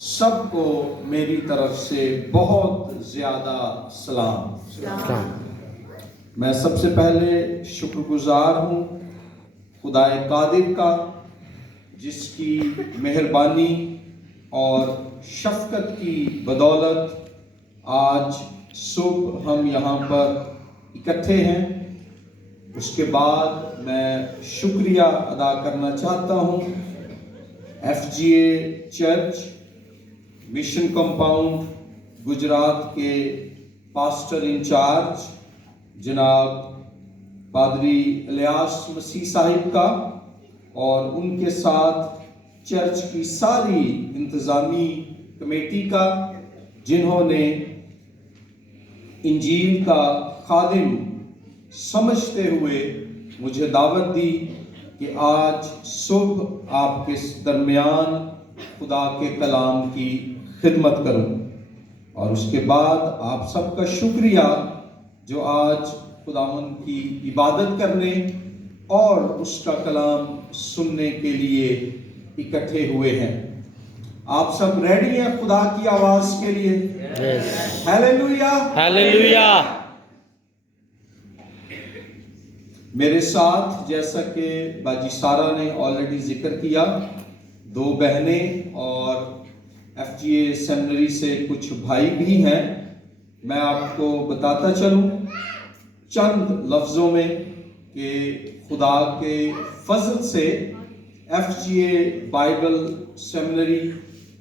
سب کو میری طرف سے بہت زیادہ سلام۔ میں سب سے پہلے شکر گزار ہوں خدا قادر کا، جس کی مہربانی اور شفقت کی بدولت آج صبح ہم یہاں پر اکٹھے ہیں۔ اس کے بعد میں شکریہ ادا کرنا چاہتا ہوں FGA church mission compound Gujarat کے پاسٹر انچارج جناب پادری الیاس مسیح صاحب کا، اور ان کے ساتھ چرچ کی ساری انتظامی کمیٹی کا، جنہوں نے انجیل کا خادم سمجھتے ہوئے مجھے دعوت دی کہ آج صبح آپ کے درمیان خدا کے کلام کی خدمت کروں، اور اس کے بعد آپ سب کا شکریہ جو آج خداوند کی عبادت کرنے اور اس کا کلام سننے کے لیے اکٹھے ہوئے ہیں۔ آپ سب ریڈی ہیں خدا کی آواز کے لیے؟ Hallelujah, hallelujah. میرے ساتھ، جیسا کہ باجی سارا نے آلریڈی ذکر کیا، 2 بہنیں اور FGA سیمنری سے کچھ بھائی بھی ہیں۔ میں آپ کو بتاتا چلوں چند لفظوں میں کہ خدا کے فضل سے FGA بائبل سیمنری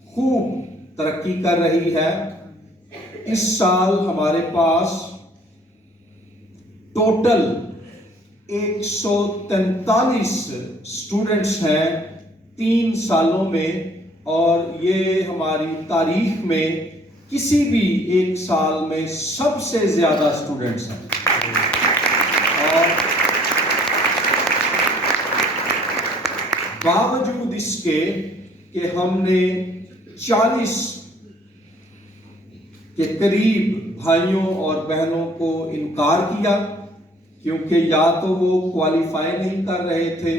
خوب ترقی کر رہی ہے۔ اس سال ہمارے پاس ٹوٹل 143 اسٹوڈنٹس ہیں 3 سالوں میں، اور یہ ہماری تاریخ میں کسی بھی ایک سال میں سب سے زیادہ اسٹوڈنٹس ہیں۔ اور باوجود اس کے کہ ہم نے 40 کے قریب بھائیوں اور بہنوں کو انکار کیا، کیونکہ یا تو وہ کوالیفائی نہیں کر رہے تھے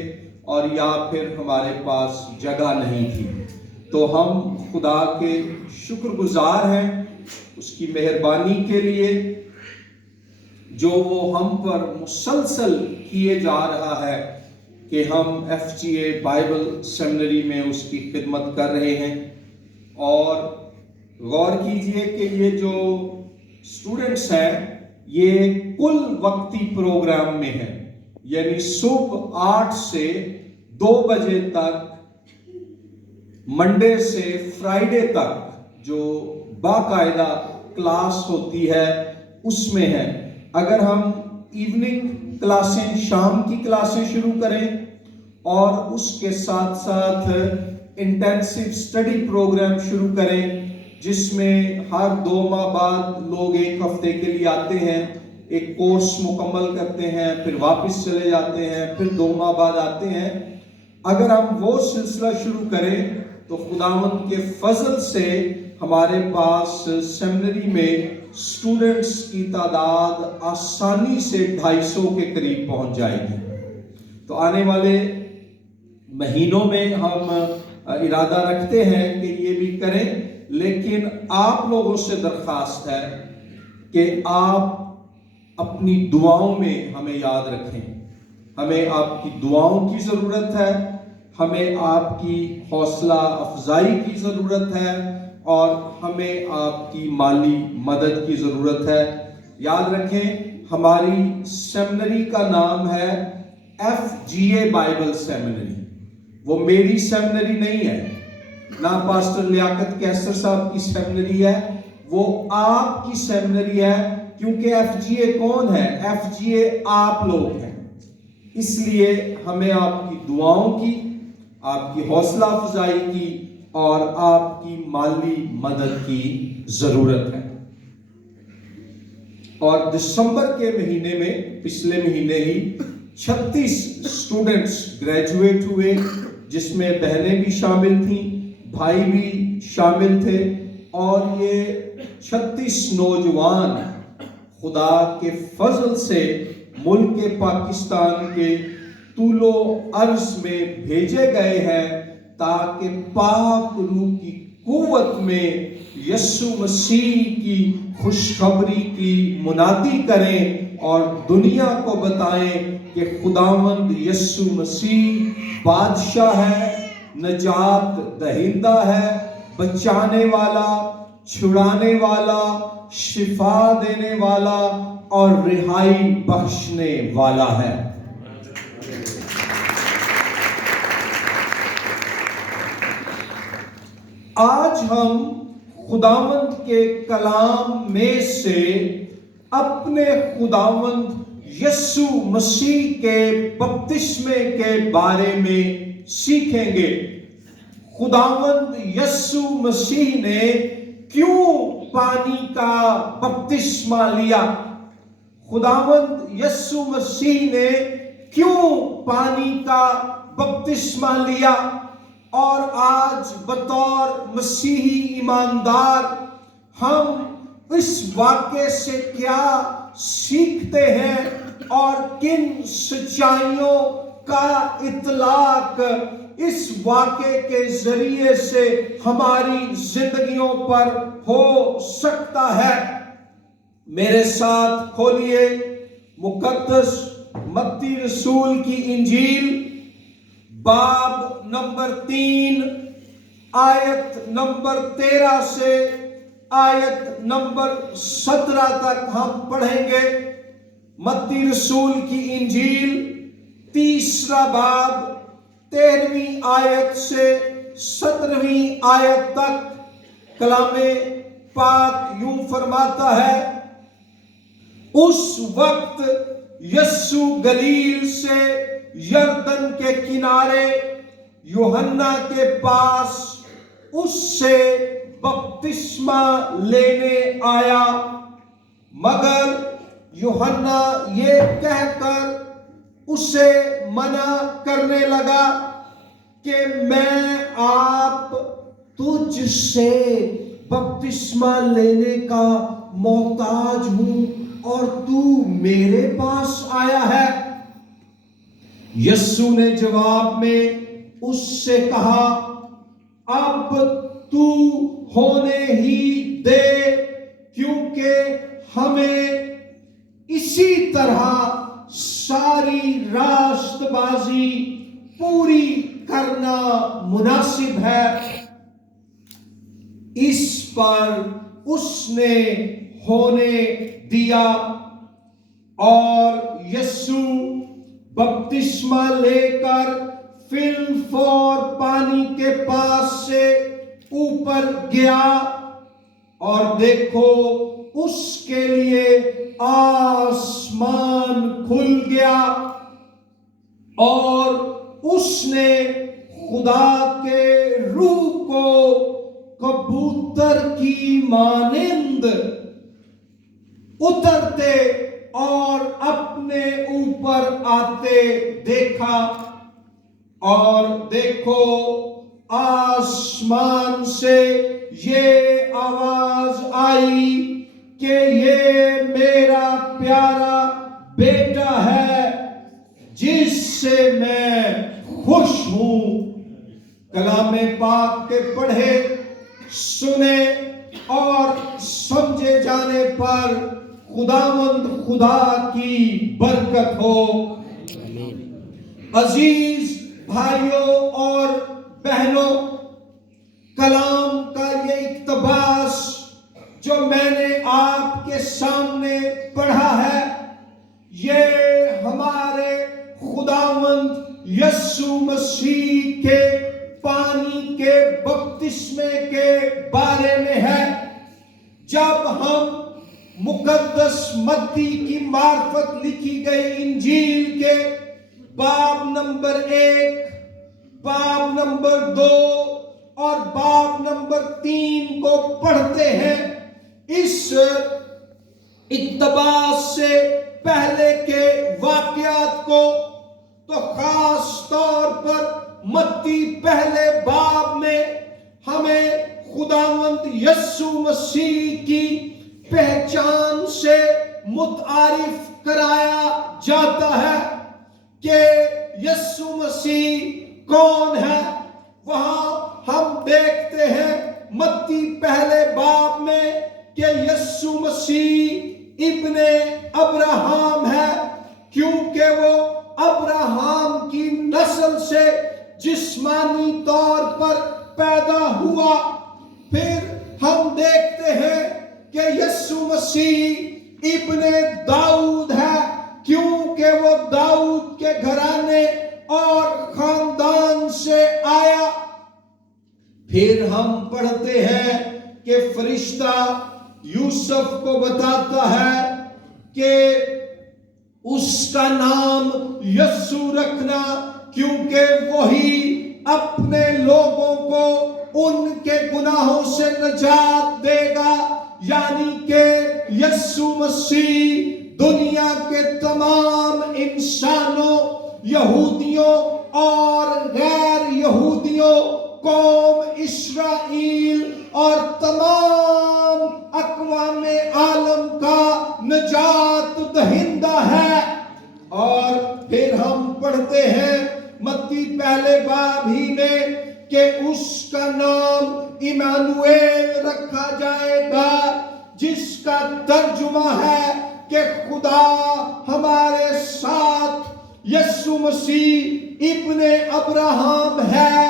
اور یا پھر ہمارے پاس جگہ نہیں تھی، تو ہم خدا کے شکر گزار ہیں اس کی مہربانی کے لیے جو وہ ہم پر مسلسل کیے جا رہا ہے کہ ہم FGA بائبل سیمنری میں اس کی خدمت کر رہے ہیں۔ اور غور کیجئے کہ یہ جو اسٹوڈنٹس ہیں یہ کل وقتی پروگرام میں ہیں، یعنی صبح 8 سے 2 بجے تک، منڈے سے فرائیڈے تک جو باقاعدہ کلاس ہوتی ہے اس میں ہے۔ اگر ہم ایوننگ کلاسیں، شام کی کلاسیں شروع کریں اور اس کے ساتھ ساتھ انٹینسو اسٹڈی پروگرام شروع کریں، جس میں ہر 2 ماہ بعد لوگ 1 ہفتے کے لیے آتے ہیں، ایک کورس مکمل کرتے ہیں، پھر واپس چلے جاتے ہیں، پھر 2 ماہ بعد آتے ہیں، اگر ہم وہ سلسلہ شروع کریں تو خداوند کے فضل سے ہمارے پاس سیمنری میں اسٹوڈنٹس کی تعداد آسانی سے 250 کے قریب پہنچ جائے گی۔ تو آنے والے مہینوں میں ہم ارادہ رکھتے ہیں کہ یہ بھی کریں، لیکن آپ لوگوں سے درخواست ہے کہ آپ اپنی دعاؤں میں ہمیں یاد رکھیں۔ ہمیں آپ کی دعاؤں کی ضرورت ہے، ہمیں آپ کی حوصلہ افزائی کی ضرورت ہے، اور ہمیں آپ کی مالی مدد کی ضرورت ہے۔ یاد رکھیں ہماری سیمنری کا نام ہے FGA بائبل سیمنری۔ وہ میری سیمنری نہیں ہے، نہ پاسٹر لیاقت کیسر صاحب کی سیمنری ہے، وہ آپ کی سیمنری ہے، کیونکہ FGA کون ہے؟ FGA آپ لوگ ہیں۔ اس لیے ہمیں آپ کی دعاؤں کی، آپ کی حوصلہ افزائی کی اور آپ کی مالی مدد کی ضرورت ہے۔ اور دسمبر کے مہینے میں، پچھلے مہینے ہی 36 اسٹوڈنٹس گریجویٹ ہوئے، جس میں بہنیں بھی شامل تھیں، بھائی بھی شامل تھے، اور یہ 36 نوجوان خدا کے فضل سے ملک پاکستان کے طول و عرض میں بھیجے گئے ہیں تاکہ پاک روح کی قوت میں یسوع مسیح کی خوشخبری کی منادی کریں اور دنیا کو بتائیں کہ خداوند یسوع مسیح بادشاہ ہے، نجات دہندہ ہے، بچانے والا، چھڑانے والا، شفا دینے والا اور رہائی بخشنے والا ہے۔ آج ہم خداوند کے کلام میں سے اپنے خداوند یسوع مسیح کے بپتسمے کے بارے میں سیکھیں گے۔ خداوند یسوع مسیح نے کیوں پانی کا بپتسمہ لیا؟ خداوند یسوع مسیح نے کیوں پانی کا بپتسمہ لیا؟ اور آج بطور مسیحی ایماندار ہم اس واقعے سے کیا سیکھتے ہیں اور کن سچائیوں کا اطلاق اس واقعے کے ذریعے سے ہماری زندگیوں پر ہو سکتا ہے؟ میرے ساتھ کھولیے مقدس متی رسول کی انجیل، باب نمبر 3 آیت نمبر 13 سے آیت نمبر 17 تک ہم پڑھیں گے۔ متی رسول کی انجیل 3 باب 13ویں آیت سے 17ویں آیت تک کلام پاک یوں فرماتا ہے: اس وقت یسوع گلیل سے یردن کے کنارے یوحنا کے پاس اس سے بپتسمہ لینے آیا، مگر یوحنا یہ کہہ کر اسے منع کرنے لگا کہ میں آپ تجھ سے بپتسمہ لینے کا محتاج ہوں اور تو میرے پاس آیا ہے۔ یسوع نے جواب میں اس سے کہا: اب تو ہونے ہی دے، کیونکہ ہمیں اسی طرح ساری راست بازی پوری کرنا مناسب ہے۔ اس پر اس نے ہونے دیا اور یسوع بپتسمہ لے کر فی الفور پانی کے پاس سے اوپر گیا، اور دیکھو اس کے لیے آسمان کھل گیا اور اس نے خدا کے روح کو کبوتر کی مانند اترتے اور اپنے اوپر آتے دیکھا، اور دیکھو آسمان سے یہ آواز آئی کہ یہ میرا پیارا بیٹا ہے جس سے میں خوش ہوں۔ کلام پاک کے پڑھے، سنے اور سمجھے جانے پر خداوند خدا کی برکت ہو۔ عزیز بھائیوں اور بہنوں، کلام کا یہ اقتباس جو میں نے آپ کے سامنے پڑھا ہے، یہ ہمارے خداوند یسوع مسیح کے پانی کے بپتسمے کے بارے میں ہے۔ جب ہم مقدس متی کی معرفت لکھی گئی انجیل کے باب نمبر 1، باب نمبر 2 اور باب نمبر 3 کو پڑھتے ہیں، اس اقتباس سے پہلے کے واقعات کو، تو خاص طور پر متی پہلے باب میں ہمیں خداوند یسوع مسیح کی پہچان سے متعارف کرایا جاتا ہے کہ یسوع مسیح کون ہے۔ وہاں ہم دیکھتے ہیں متی پہلے باب میں کہ یسوع مسیح ابن ابراہم ہے، کیونکہ وہ ابراہم کی نسل سے جسمانی طور پر پیدا ہوا۔ پھر ہم دیکھتے ہیں کہ یسوع مسیح ابن داؤد ہے، کیونکہ وہ داؤد کے گھرانے اور خاندان سے آیا۔ پھر ہم پڑھتے ہیں کہ فرشتہ یوسف کو بتاتا ہے کہ اس کا نام یسوع رکھنا، کیونکہ وہی اپنے لوگوں کو ان کے گناہوں سے نجات دے گا۔ یعنی کہ یسوع مسیح دنیا کے تمام انسانوں، یہودیوں اور غیر یہودیوں، قوم اسرائیل اور تمام اقوام عالم کا نجات دہندہ ہے۔ اور پھر ہم پڑھتے ہیں متی پہلے باب ہی میں کہ اس کا نام ایمانویل رکھا جائے گا، جس کا ترجمہ ہے کہ خدا ہمارے ساتھ۔ یسوع مسیح ابن ابراہم ہے،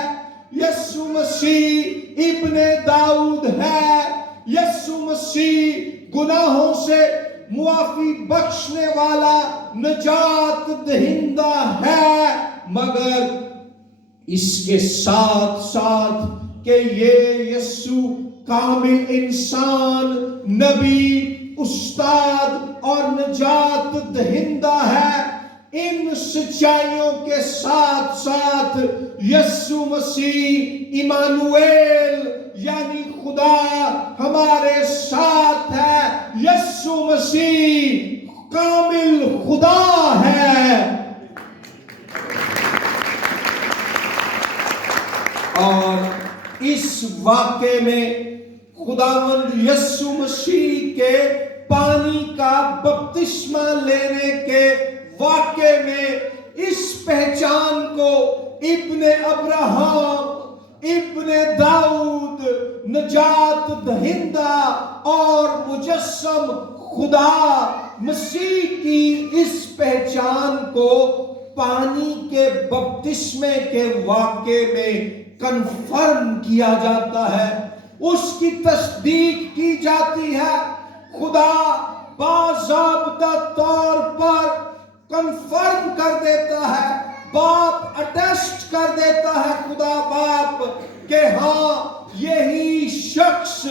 یسوع مسیح ابن داؤد ہے، یسوع مسیح گناہوں سے معافی بخشنے والا نجات دہندہ ہے۔ مگر اس کے ساتھ ساتھ کہ یہ یسوع کامل انسان، نبی، استاد اور نجات دہندہ ہے، ان سچائیوں کے ساتھ ساتھ یسوع مسیح ایمانویل یعنی خدا ہمارے ساتھ ہے۔ یسوع مسیح کامل خدا ہے۔ اور اس واقعے میں خداوند یسوع مسیح کے پانی کا بپتسمہ لینے کے واقعے میں اس پہچان کو ابن ابراہم، ابن داؤد، نجات دہندہ اور مجسم خدا مسیح کی اس پہچان کو پانی کے بپتسمے کے واقعے میں کنفرم کیا جاتا ہے، اس کی تصدیق کی جاتی ہے۔ خدا باضابطہ طور پر کنفرم کر دیتا ہے، باپ اٹیسٹ کر دیتا ہے، خدا باپ، کہ ہاں یہی شخص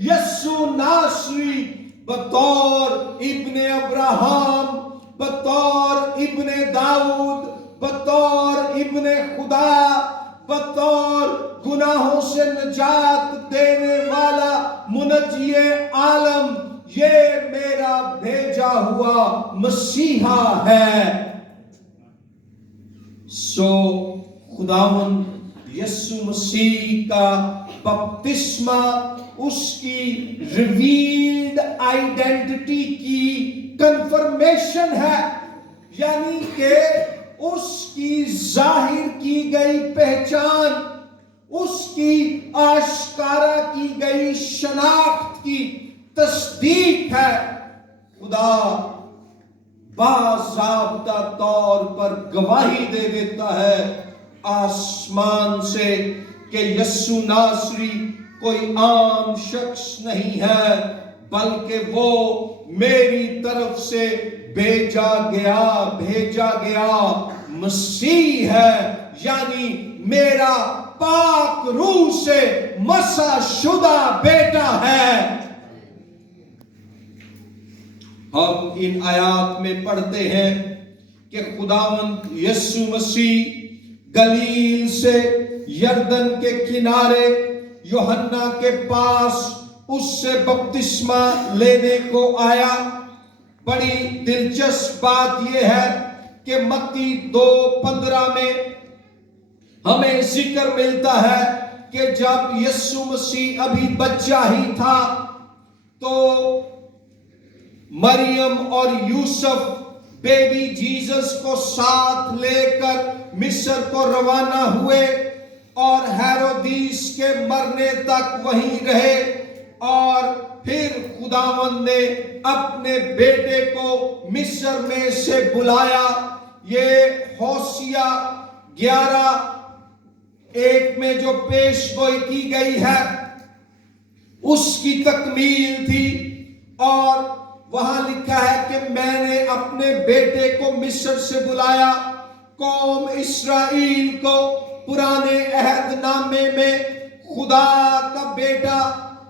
یسوع ناصری بطور ابن ابراہم، بطور ابن داؤد، بطور ابن خدا، بطور گناہوں سے نجات دینے والا منجی عالم، یہ میرا بھیجا ہوا مسیحا ہے۔ سو خداوند یسوع مسیح کا بپتسمہ اس کی ریویلڈ آئیڈینٹی کی کنفرمیشن ہے، یعنی کہ اس کی ظاہر کی گئی پہچان، اس کی آشکارا کی گئی شناخت کی تصدیق ہے۔ خدا باضابطہ طور پر گواہی دے دیتا ہے آسمان سے کہ یسوع ناصری کوئی عام شخص نہیں ہے، بلکہ وہ میری طرف سے بھیجا گیا مسیح ہے، یعنی میرا پاک روح سے مسح شدہ بیٹا ہے۔ ہم ان آیات میں پڑھتے ہیں کہ خداوند یسوع مسیح گلیل سے یردن کے کنارے یوحنا کے پاس اس سے بپتسمہ لینے کو آیا۔ بڑی دلچسپ بات یہ ہے کہ متی 2:15 میں ہمیں ذکر ملتا ہے کہ جب یسوع مسیح ابھی بچہ ہی تھا تو مریم اور یوسف بیبی جیزس کو ساتھ لے کر مصر کو روانہ ہوئے۔ اور ہیرودیس کے مرنے تک وہیں رہے، اور پھر خداوند نے اپنے بیٹے کو مصر میں سے بلایا۔ یہ ہوشیہ 11:1 میں جو پیش گوئی کی گئی ہے اس کی تکمیل تھی، اور وہاں لکھا ہے کہ میں نے اپنے بیٹے کو مصر سے بلایا۔ قوم اسرائیل کو پرانے عہد نامے میں خدا کا بیٹا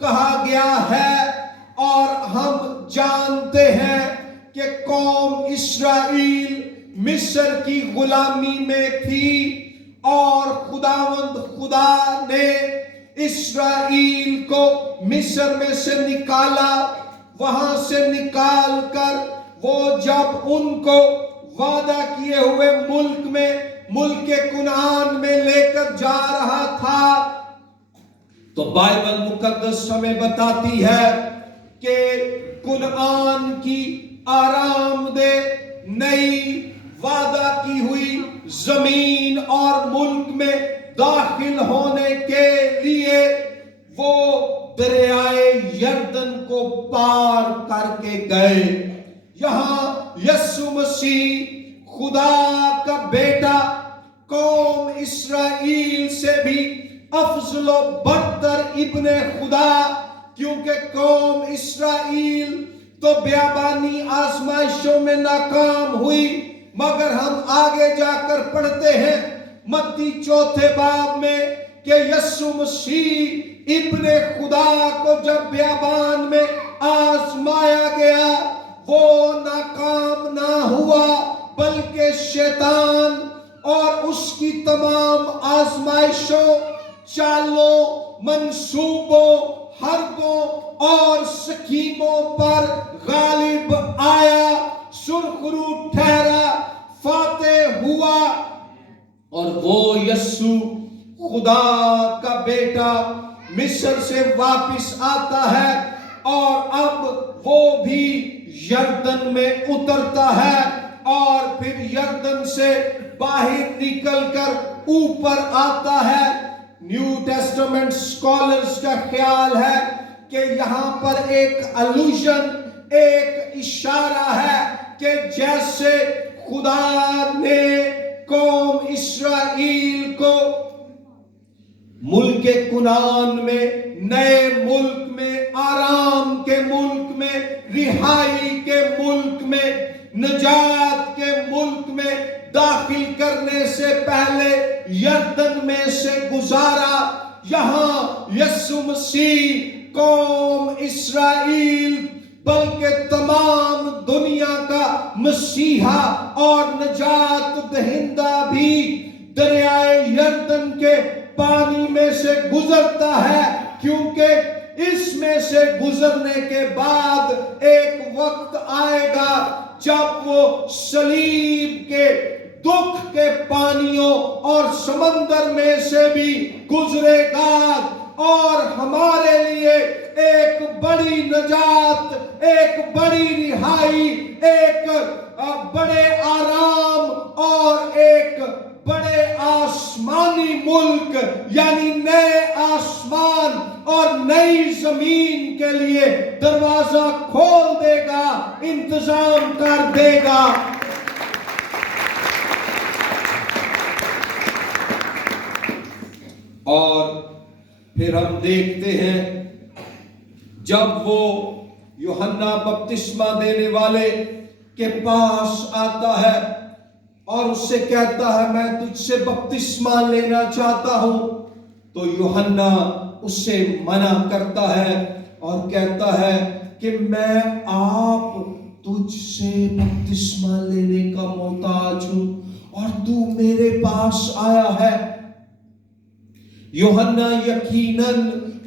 کہا گیا ہے، اور ہم جانتے ہیں کہ قوم اسرائیل مصر کی غلامی میں تھی، اور خداوند خدا نے اسرائیل کو مصر میں سے نکالا۔ وہاں سے نکال کر وہ جب ان کو وعدہ کیے ہوئے ملک کنعان میں لے کر جا رہا تھا، تو بائبل مقدس ہمیں بتاتی ہے کہ کنعان کی آرام دہ نئی وعدہ کی ہوئی زمین اور ملک میں داخل ہونے کے لیے وہ دریائے یردن کو پار کر کے گئے۔ یہاں یسوع مسیح خدا کا بیٹا قوم اسرائیل سے بھی افضل و برتر ابن خدا، کیونکہ قوم اسرائیل تو بیابانی آزمائشوں میں ناکام ہوئی، مگر ہم آگے جا کر پڑھتے ہیں متی 4 باب میں کہ یسوع مسیح ابن خدا کو جب بیابان میں آزمایا گیا وہ ناکام نہ ہوا، بلکہ شیطان اور اس کی تمام آزمائشوں، چالوں، منصوبوں، حربوں اور سکیموں پر غالب آیا، سرخرو ٹھہرا، فاتح ہوا، اور وہ یسوع خدا کا بیٹا مصر سے واپس آتا ہے، اور اب وہ بھی یردن میں اترتا ہے، اور پھر یردن سے باہر نکل کر اوپر آتا ہے۔ نیو ٹیسٹمنٹ سکالرز کا خیال ہے کہ یہاں پر ایک الوژن، ایک اشارہ ہے کہ جیسے خدا نے قوم اسرائیل کو ملک کنعان میں، نئے ملک میں، آرام کے ملک میں، رہائی کے ملک میں، نجات کے ملک میں داخل کرنے سے پہلے یردن میں سے گزارا، یہاں یسوع مسیح قوم اسرائیل بلکہ تمام دنیا کا مسیحا اور نجات دہندہ بھی دریائے یردن کے پانی میں سے گزرتا ہے، کیونکہ اس میں سے گزرنے کے بعد ایک وقت آئے گا جب وہ صلیب کے دکھ کے پانیوں اور سمندر میں سے بھی گزرے گا، اور ہمارے لیے ایک بڑی نجات، ایک بڑی رہائی، ایک بڑے آرام اور ایک بڑے آسمانی ملک، یعنی نئے آسمان اور نئی زمین کے لیے دروازہ کھول دے گا، انتظام کر دے گا۔ اور پھر ہم دیکھتے ہیں جب وہ یوحنا بپتسمہ دینے والے کے پاس آتا ہے اور اس سے کہتا ہے میں تجھ سے بپتسمہ لینا چاہتا ہوں، تو یوحنا اس سے منع کرتا ہے اور کہتا ہے کہ میں آپ تجھ سے بپتسمہ لینے کا محتاج ہوں اور تو میرے پاس آیا ہے۔ یوحنا یقیناً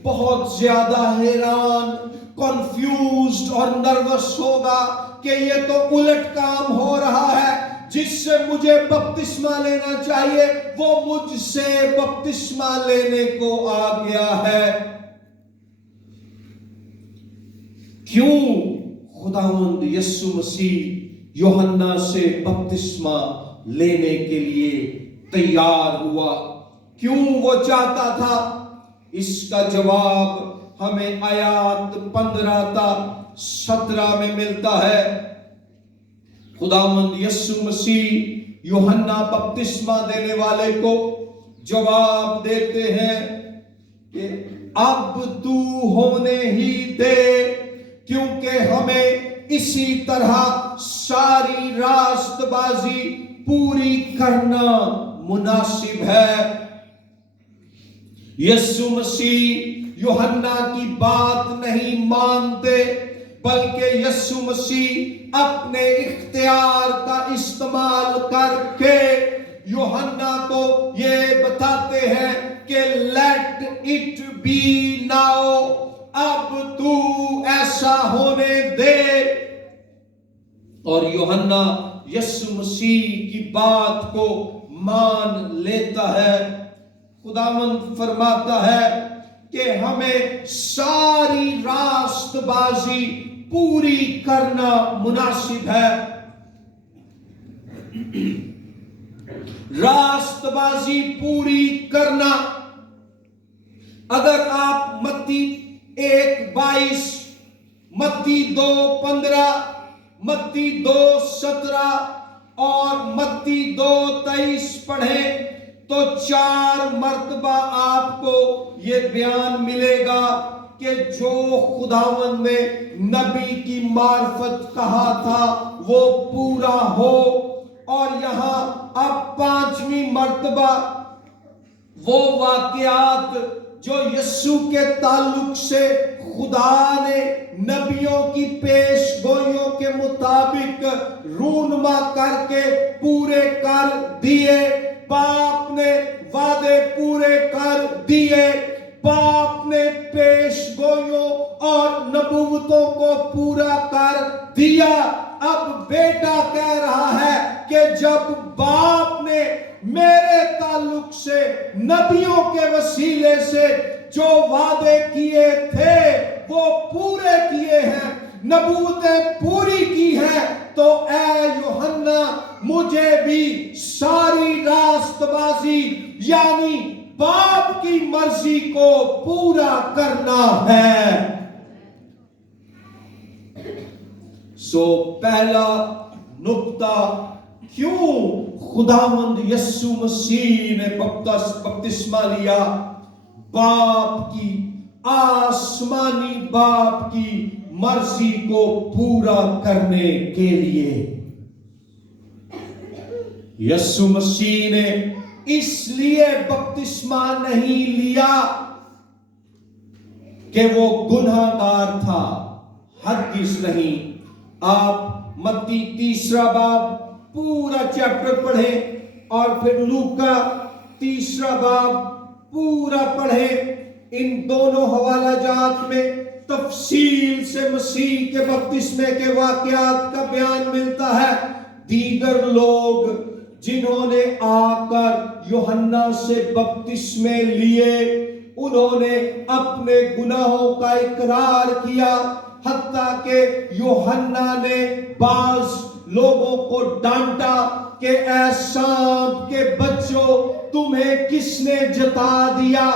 بہت زیادہ حیران، کنفیوزڈ اور نروس ہوگا کہ یہ تو الٹ کام ہو رہا ہے، جس سے مجھے بپتسمہ لینا چاہیے وہ مجھ سے بپتسمہ لینے کو آ گیا ہے۔ کیوں خداوند یسوع مسیح یوحنا سے بپتسمہ لینے کے لیے تیار ہوا؟ کیوں وہ چاہتا تھا؟ اس کا جواب ہمیں آیات 15 تا 17 میں ملتا ہے۔ خداوند یسوع مسیح یوحنا بپتسمہ دینے والے کو جواب دیتے ہیں کہ اب تو ہونے ہی دے، کیونکہ ہمیں اسی طرح ساری راست بازی پوری کرنا مناسب ہے۔ یسوع مسیح یوحنا کی بات نہیں مانتے، بلکہ یسوع مسیح اپنے اختیار کا استعمال کر کے یوحنا کو یہ بتاتے ہیں کہ لیٹ اٹ بی ناؤ، اب تو ایسا ہونے دے۔ اور یوحنا یسوع مسیح کی بات کو مان لیتا ہے۔ خداوند فرماتا ہے کہ ہمیں ساری راست بازی پوری کرنا مناسب ہے۔ راست بازی پوری کرنا، اگر آپ متی 1:22، متی 2:15، متی 2:17 اور متی 2:23 پڑھیں تو 4 مرتبہ آپ کو یہ بیان ملے گا کہ جو خداوند نے نبی کی معرفت کہا تھا وہ پورا ہو۔ اور یہاں اب 5ویں مرتبہ وہ واقعات جو یسوع کے تعلق سے خدا نے نبیوں کی پیش گوئیوں کے مطابق رونما کر کے پورے کر دیے، باپ نے وعدے پورے کر دیے، باپ نے پیش گوئیوں اور نبوتوں کو پورا کر دیا۔ اب بیٹا کہہ رہا ہے کہ جب باپ نے میرے تعلق سے نبیوں کے وسیلے سے جو وعدے کیے تھے وہ پورے کیے ہیں، نبوتیں پوری کی ہیں، تو اے یوحنا مجھے بھی ساری راست بازی یعنی باپ کی مرضی کو پورا کرنا ہے۔ پہلا نقطہ، کیوں خداوند یسوع مسیح نے بپتسمہ لیا؟ باپ کی، آسمانی باپ کی مرضی کو پورا کرنے کے لیے۔ یسوع مسیح نے اس لیے بپتسمہ نہیں لیا کہ وہ گناہ گار تھا، ہرگز نہیں۔ آپ متی 3 باب پورا چیپٹر پڑھیں اور پھر لوکا 3 باب پورا پڑھیں، ان دونوں حوالہ جات میں تفصیل سے مسیح کے بپتسمے کے واقعات کا بیان ملتا ہے۔ دیگر لوگ جنہوں نے آ کر یوحنا سے بپتسمے لیے، انہوں نے اپنے گناہوں کا اقرار کیا، حتیٰ کہ یوحنا نے بعض لوگوں کو ڈانٹا کہ اے سانپ کے بچوں، تمہیں کس نے جتا دیا؟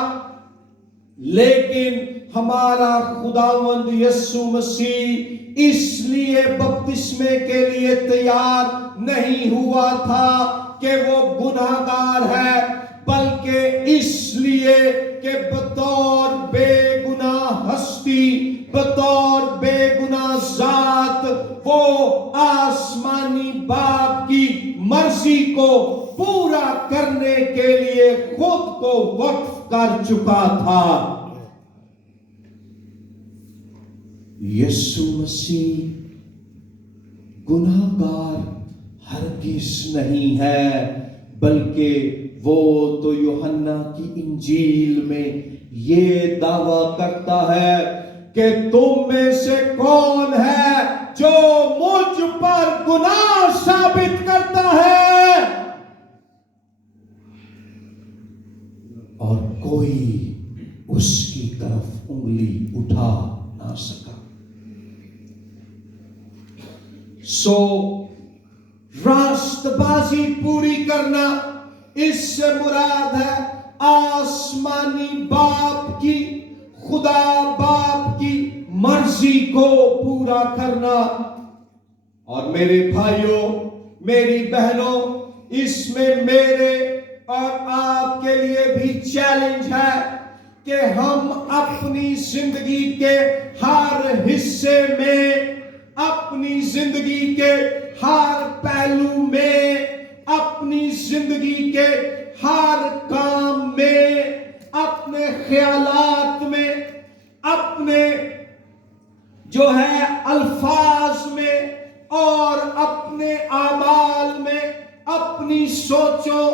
لیکن ہمارا خداوند یسوع مسیح اس لیے بپتسمے کے لیے تیار نہیں ہوا تھا کہ وہ گناہ گار ہے، بلکہ اس لیے کہ بطور بے گناہ ہستی، بطور بے گناہ ذات، وہ آسمانی باپ کی مرضی کو پورا کرنے کے لیے خود کو وقف کر چکا تھا۔ یسوع مسیح گناہ گار ہرگز نہیں ہے، بلکہ وہ تو یوحنا کی انجیل میں یہ دعویٰ کرتا ہے کہ تم میں سے کون ہے جو مجھ پر گناہ ثابت کرتا ہے؟ اور کوئی اس کی طرف انگلی اٹھا نہ سکا۔ راست بازی پوری کرنا، اس سے مراد ہے آسمانی باپ کی، خدا باپ کی مرضی کو پورا کرنا۔ اور میرے بھائیوں، میری بہنوں، اس میں میرے اور آپ کے لیے بھی چیلنج ہے کہ ہم اپنی زندگی کے ہر حصے میں، اپنی زندگی کے ہر پہلو میں، اپنی زندگی کے ہر کام میں، اپنے خیالات میں، اپنے جو ہے الفاظ میں اور اپنے اعمال میں، اپنی سوچوں،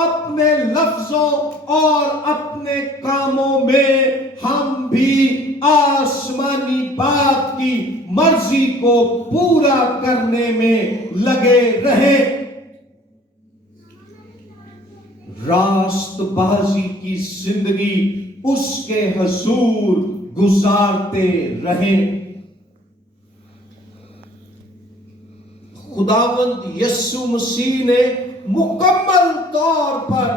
اپنے لفظوں اور اپنے کاموں میں ہم بھی آسمانی باپ کی مرضی کو پورا کرنے میں لگے رہیں، راست بازی کی زندگی اس کے حضور گزارتے رہیں۔ خداوند یسوع مسیح نے مکمل طور پر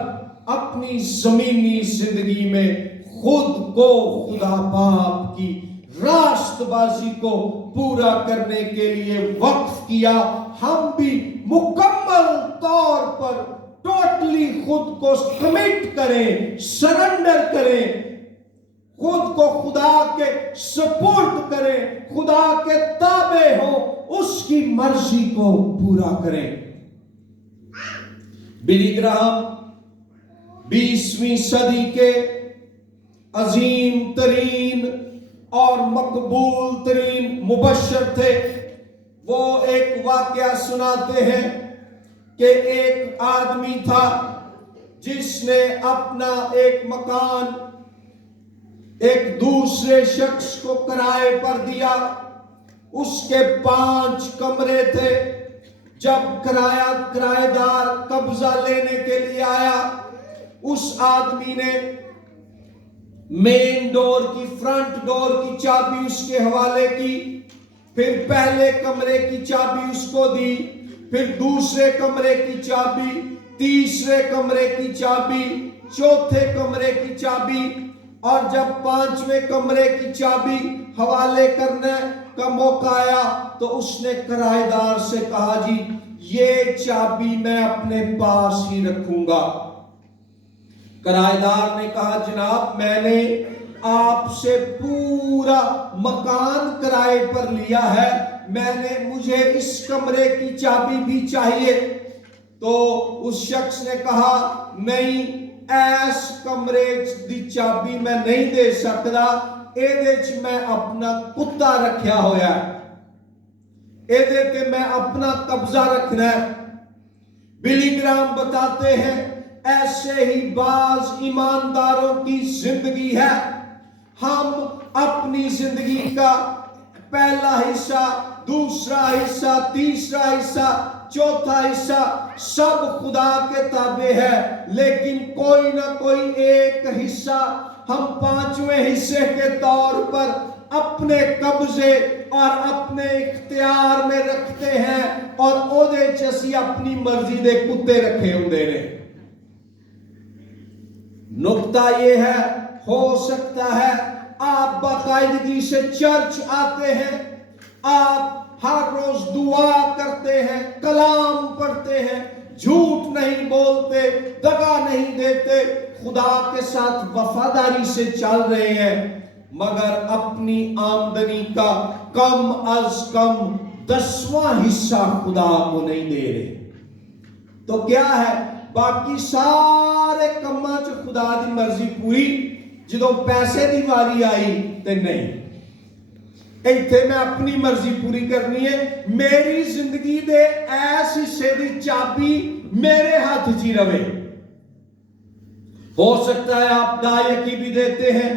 اپنی زمینی زندگی میں خود کو خدا باپ کی راست بازی کو پورا کرنے کے لیے وقف کیا۔ ہم بھی مکمل طور پر ٹوٹلی خود کو کمٹ کریں، سرنڈر کریں، خود کو خدا کے سپورٹ کریں، خدا کے تابع ہوں، اس کی مرضی کو پورا کریں۔ بلی گراہم 20ویں صدی کے عظیم ترین اور مقبول ترین مبشر تھے۔ وہ ایک واقعہ سناتے ہیں کہ ایک آدمی تھا جس نے اپنا ایک مکان ایک دوسرے شخص کو کرائے پر دیا۔ اس کے 5 کمرے تھے۔ جب کرایہ دار قبضہ لینے کے لیے آیا، اس آدمی نے مین ڈور کی، فرنٹ ڈور کی چابی اس کے حوالے کی، پھر پہلے کمرے کی چابی اس کو دی، پھر دوسرے کمرے کی چابی، تیسرے کمرے کی چابی، چوتھے کمرے کی چابی، اور جب 5ویں کمرے کی چابی حوالے کرنے کا موقع آیا تو اس نے کرایہ دار سے کہا، جی یہ چابی میں اپنے پاس ہی رکھوں گا۔ کرایہ دار نے کہا، جناب میں نے آپ سے پورا مکان کرائے پر لیا ہے، مجھے اس کمرے کی چابی بھی چاہیے۔ تو اس شخص نے کہا، نہیں، ایس کمرے دی چابی میں نہیں دے سکتا، ایدے چ میں اپنا کتا رکھیا ہویا ہے، ایدے تے میں اپنا قبضہ رکھنا ہے۔ بلی گراہم بتاتے ہیں ایسے ہی بعض ایمانداروں کی زندگی ہے۔ ہم اپنی زندگی کا پہلا حصہ، دوسرا حصہ، تیسرا حصہ، چوتھا حصہ سب خدا کے تابع ہے، لیکن کوئی نہ کوئی ایک حصہ ہم 5ویں حصے کے طور پر اپنے قبضے اور اپنے اختیار میں رکھتے ہیں، اور اودے چسی اپنی مرضی دے کتے رکھے ہوندے نے۔ نقطہ یہ ہے، ہو سکتا ہے آپ باقاعدگی سے چرچ آتے ہیں، آپ ہر روز دعا کرتے ہیں، کلام پڑھتے ہیں، جھوٹ نہیں بولتے، دغا نہیں دیتے، خدا کے ساتھ وفاداری سے چل رہے ہیں، مگر اپنی آمدنی کا کم از کم 10واں حصہ خدا کو نہیں دے رہے۔ تو کیا ہے؟ باقی سارے کماں چ خدا دی مرضی پوری، جدوں پیسے دی واری آئی تے نہیں، ایتھے میں اپنی مرضی پوری کرنی ہے، میری زندگی دے ایس حصے دی چابی میرے ہاتھ چی رہے۔ ہو سکتا ہے آپ دائیکی بھی دیتے ہیں،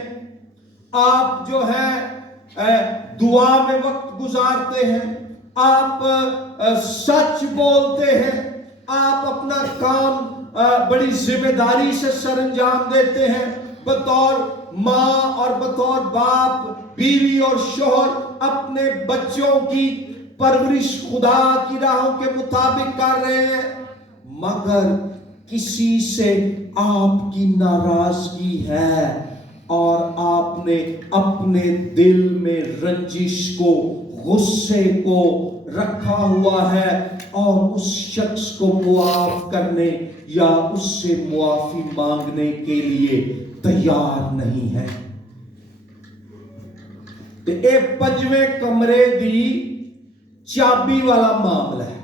آپ جو ہے دعا میں وقت گزارتے ہیں، آپ سچ بولتے ہیں، آپ اپنا کام بڑی ذمہ داری سے سر انجام دیتے ہیں، بطور ماں اور بطور باپ، بیوی اور شوہر اپنے بچوں کی پرورش خدا کی راہوں کے مطابق کر رہے ہیں، مگر کسی سے آپ کی ناراضگی ہے اور آپ نے اپنے دل میں رنجش کو، غصے کو رکھا ہوا ہے اور اس شخص کو معاف کرنے یا اس سے معافی مانگنے کے لیے تیار نہیں ہے، تو اے پنجویں کمرے دی چابی والا معاملہ ہے۔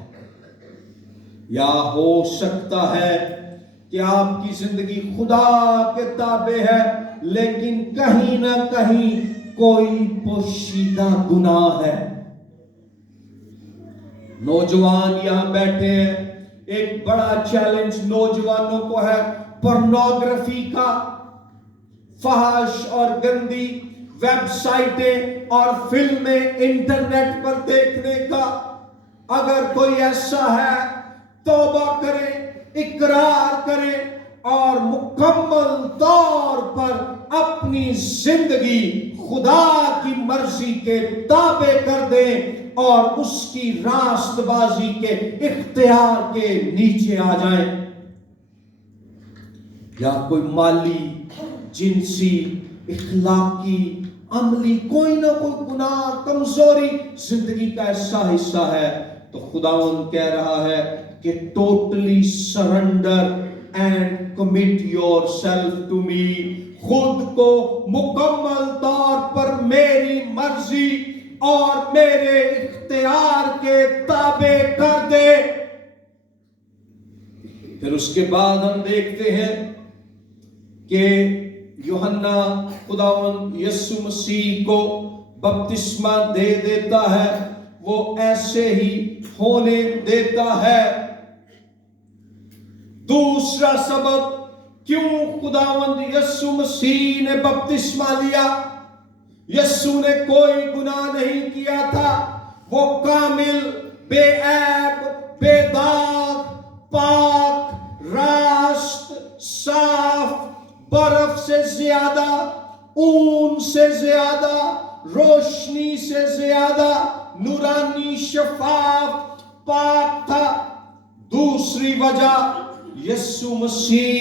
یا ہو سکتا ہے کہ آپ کی زندگی خدا کے تابع ہے، لیکن کہیں نہ کہیں کوئی پوشیدہ گناہ ہے۔ نوجوان یہاں بیٹھے ہیں، ایک بڑا چیلنج نوجوانوں کو ہے پورنوگرافی کا، فحش اور گندی ویب سائٹیں اور فلمیں انٹرنیٹ پر دیکھنے کا۔ اگر کوئی ایسا ہے توبہ کرے، اقرار کرے اور مکمل طور پر اپنی زندگی خدا کی مرضی کے تابع کر دیں اور اس کی راست بازی کے اختیار کے نیچے آ جائیں، یا کوئی مالی، جنسی، اخلاقی، عملی کوئی نہ کوئی گناہ، کمزوری زندگی کا ایسا حصہ ہے، تو خداوند کہہ رہا ہے کہ totally surrender and commit yourself to me, خود کو مکمل طور پر میری مرضی اور میرے اختیار کے تابع کر دے۔ پھر اس کے بعد ہم دیکھتے ہیں کہ یوحنا خداوند یسوع مسیح کو بپتسمہ دے دیتا ہے، وہ ایسے ہی ہونے دیتا ہے۔ دوسرا سبب کیوں خداوند یسوع مسیح نے بپتسمہ لیا، یسوع نے کوئی گناہ نہیں کیا تھا، وہ کامل، بے عیب، بے داغ، پاک، راست، صاف، برف سے زیادہ، اون سے زیادہ، روشنی سے زیادہ نورانی، شفاف، پاک تھا۔ دوسری وجہ، یسوع مسیح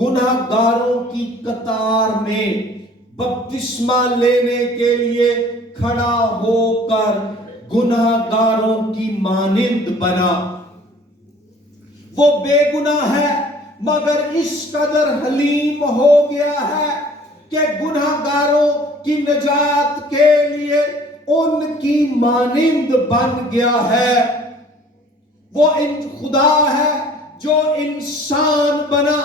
گناہ گاروں کی قطار میں بپتسمہ لینے کے لیے کھڑا ہو کر گناہ گاروں کی مانند بنا۔ وہ بے گناہ ہے مگر اس قدر حلیم ہو گیا ہے کہ گناہ گاروں کی نجات کے لیے ان کی مانند بن گیا ہے۔ وہ خدا ہے جو انسان بنا۔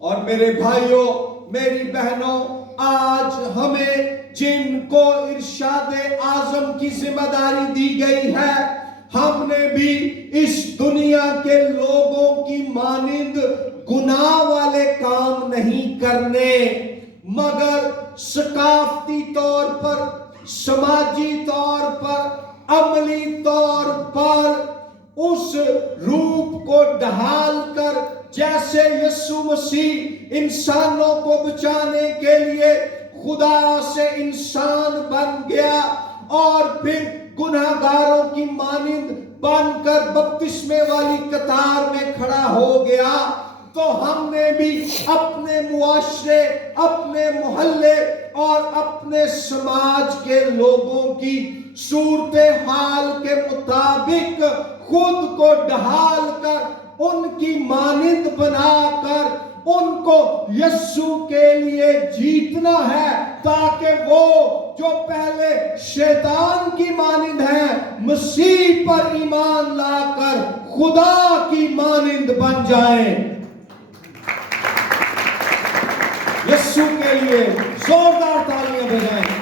اور میرے بھائیوں، میری بہنوں، آج ہمیں جن کو ارشاد اعظم کی ذمہ داری دی گئی ہے، ہم نے بھی اس دنیا کے لوگوں کی مانند گناہ والے کام نہیں کرنے، مگر ثقافتی طور پر، سماجی طور پر، عملی طور پر اس روپ کو ڈھال کر، جیسے یسوع مسیح انسانوں کو بچانے کے لیے خدا سے انسان بن گیا اور پھر گناہ گاروں کی مانند بن کر بپتسمے والی قطار میں کھڑا ہو گیا، تو ہم نے بھی اپنے معاشرے، اپنے محلے اور اپنے سماج کے لوگوں کی صورتحال کے مطابق خود کو ڈھال کر، ان کی مانند بنا کر ان کو یسوع کے لیے جیتنا ہے، تاکہ وہ جو پہلے شیطان کی مانند ہیں، مسیح پر ایمان لا کر خدا کی مانند بن جائیں۔ یسوع کے لیے زوردار تالیاں بجائیں۔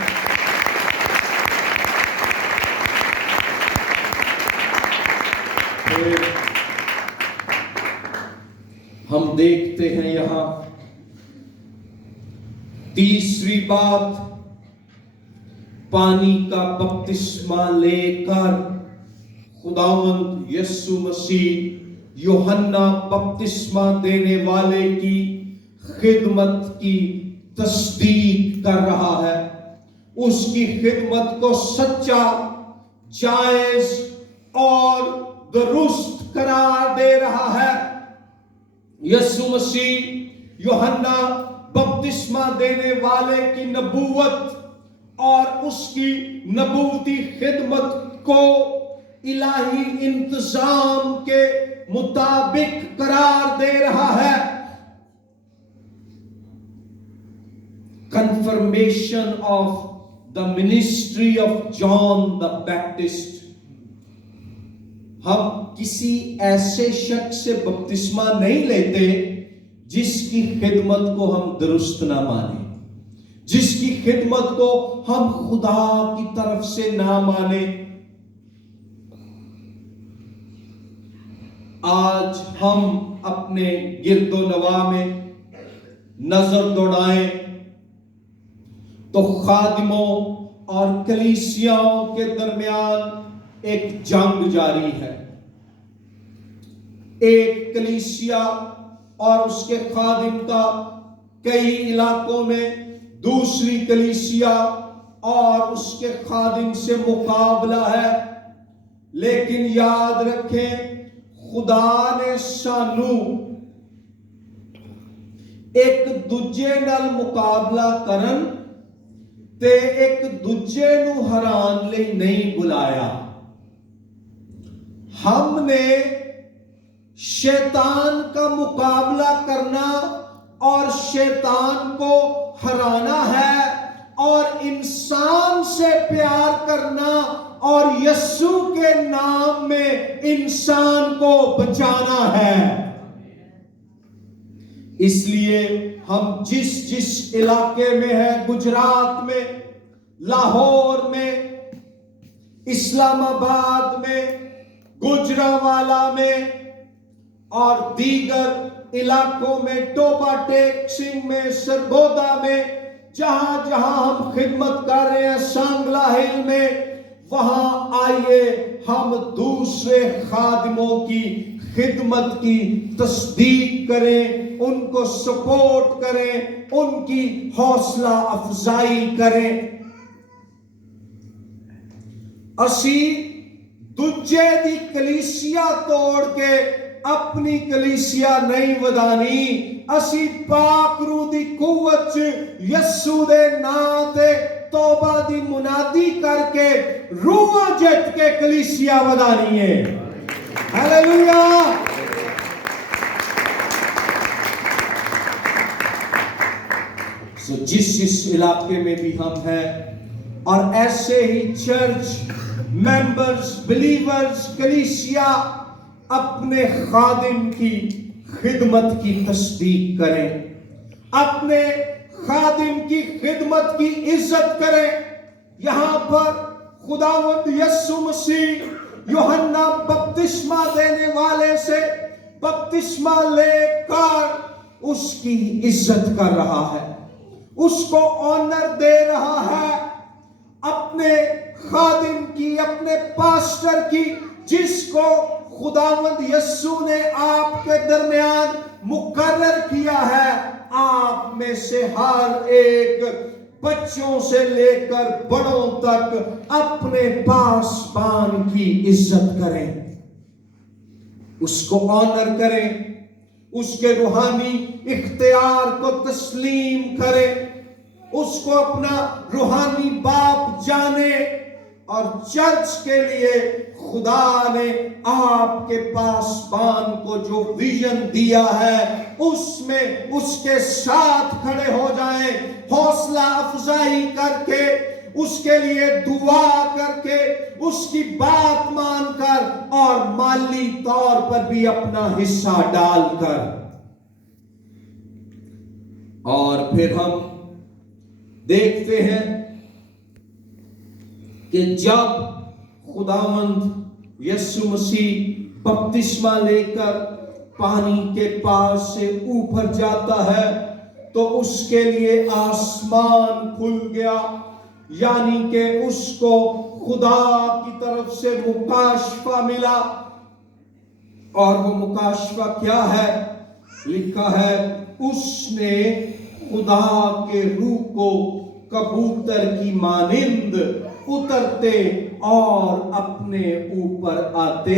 ہم دیکھتے ہیں یہاں تیسری بات، پانی کا بپتسمہ لے کر خداوند یسوع مسیح یوحنا بپتسمہ دینے والے کی خدمت کی تصدیق کر رہا ہے، اس کی خدمت کو سچا، جائز اور درست قرار دے رہا ہے۔ یسوع مسیح یوحنا بپتسمہ دینے والے کی نبوت اور اس کی نبوتی خدمت کو الہی انتظام کے مطابق قرار دے رہا ہے. Confirmation of the ministry of John the Baptist. ہم کسی ایسے شخص سے بپتسمہ نہیں لیتے جس کی خدمت کو ہم درست نہ مانیں، جس کی خدمت کو ہم خدا کی طرف سے نہ مانیں. آج ہم اپنے گرد و نواح میں نظر دوڑائیں تو خادموں اور کلیسیاؤں کے درمیان ایک جنگ جاری ہے. ایک کلیسیا اور اس کے خادم کا کئی علاقوں میں دوسری کلیسیا اور اس کے خادم سے مقابلہ ہے. لیکن یاد رکھیں، خدا نے سانو ایک دوجے نال مقابلہ کرن تے ایک دوجے نو ہران لئی نہیں بلایا. ہم نے شیطان کا مقابلہ کرنا اور شیطان کو ہرانا ہے، اور انسان سے پیار کرنا اور یسوع کے نام میں انسان کو بچانا ہے. اس لیے ہم جس علاقے میں ہیں، گجرات میں، لاہور میں، اسلام آباد میں، گوجرانوالا میں اور دیگر علاقوں میں، ٹوبا ٹیک سنگھ میں، سرگودا میں، جہاں جہاں ہم خدمت کر رہے ہیں، سانگلا ہل میں، وہاں آئیے ہم دوسرے خادموں کی خدمت کی تصدیق کریں، ان کو سپورٹ کریں، ان کی حوصلہ افزائی کریں. اسی دوجے دی کلیسیا توڑ کے اپنی کلیسیا نہیں ودانی. اسی پاک روح دی قوت چ یسوع دے نام تے توبہ دی منادی کر کے روح جت کے کلیسیا ودانی ہے. ہیلیلویا. جس علاقے میں بھی ہم ہیں، اور ایسے ہی چرچ ممبرز، بلیورز، کلیسیا اپنے خادم کی خدمت کی تصدیق کریں، اپنے خادم کی خدمت کی عزت کریں. یہاں پر خداوند یسوع مسیح یوحنا بپتسمہ دینے والے سے بپتسمہ لے کر اس کی عزت کر رہا ہے، اس کو آنر دے رہا ہے، اپنے خادم کی، اپنے پاسٹر کی، جس کو خداوند یسوع نے آپ کے درمیان مقرر کیا ہے. آپ میں سے ہر ایک، بچوں سے لے کر بڑوں تک، اپنے پاسبان کی عزت کریں، اس کو آنر کریں، اس کے روحانی اختیار کو تسلیم کریں، اس کو اپنا روحانی باپ جانے. اور چرچ کے لیے خدا نے آپ کے پاسبان کو جو ویژن دیا ہے، اس میں اس کے ساتھ کھڑے ہو جائیں، حوصلہ افزائی کر کے، اس کے لیے دعا کر کے، اس کی بات مان کر، اور مالی طور پر بھی اپنا حصہ ڈال کر. اور پھر ہم دیکھتے ہیں کہ جب خداوند یسوع مسیح بپتسمہ لے کر پانی کے پاس سے اوپر جاتا ہے تو اس کے لیے آسمان کھل گیا، یعنی کہ اس کو خدا کی طرف سے مکاشفہ ملا. اور وہ مکاشفہ کیا ہے؟ لکھا ہے، اس نے خدا کے روح کو کبوتر کی مانند اترتے اور اپنے اوپر آتے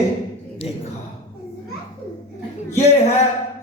دیکھا. یہ ہے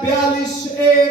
42:1